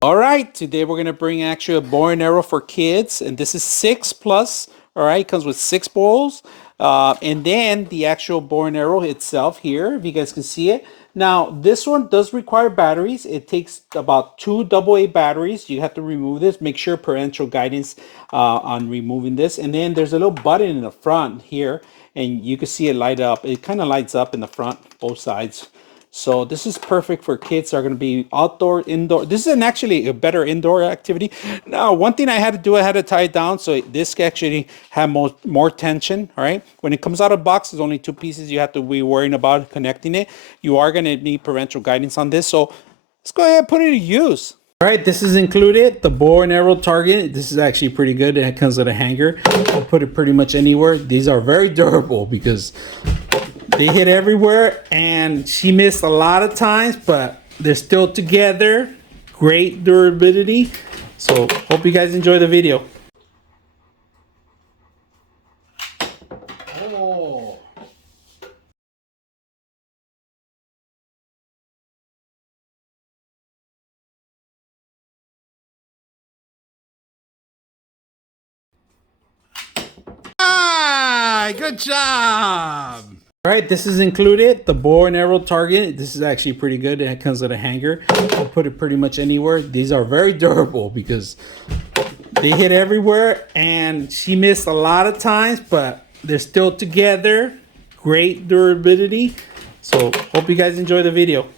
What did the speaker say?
All right, today we're gonna bring actually a bow and arrow for kids, and this is 6+. All right, comes with 6 bowls, and then the actual bow and arrow itself here, if you guys can see it. Now this one does require batteries. It takes about 2 AA batteries. You have to remove this. Make sure parental guidance on removing this, and then there's a little button in the front here, and you can see it light up. It kind of lights up in the front, both sides. So this is perfect for kids that are going to be outdoor, indoor. This is actually a better indoor activity. Now, one thing I had to do, I had to tie it down so this actually have more tension. All right. When it comes out of the box, there's only 2 pieces. You have to be worrying about connecting it. You are going to need parental guidance on this. So let's go ahead and put it to use. All right, this is included, the bow and arrow target. This is actually pretty good. It comes with a hanger. I'll put it pretty much anywhere. These are very durable because they hit everywhere, and she missed a lot of times, but they're still together. Great durability. So hope you guys enjoy the video. Oh. Ah, good job. All right, this is included, the bow and arrow target. This is actually pretty good. It comes with a hanger. I'll put it pretty much anywhere. These are very durable because they hit everywhere, and she missed a lot of times, but they're still together. Great durability. So hope you guys enjoy the video.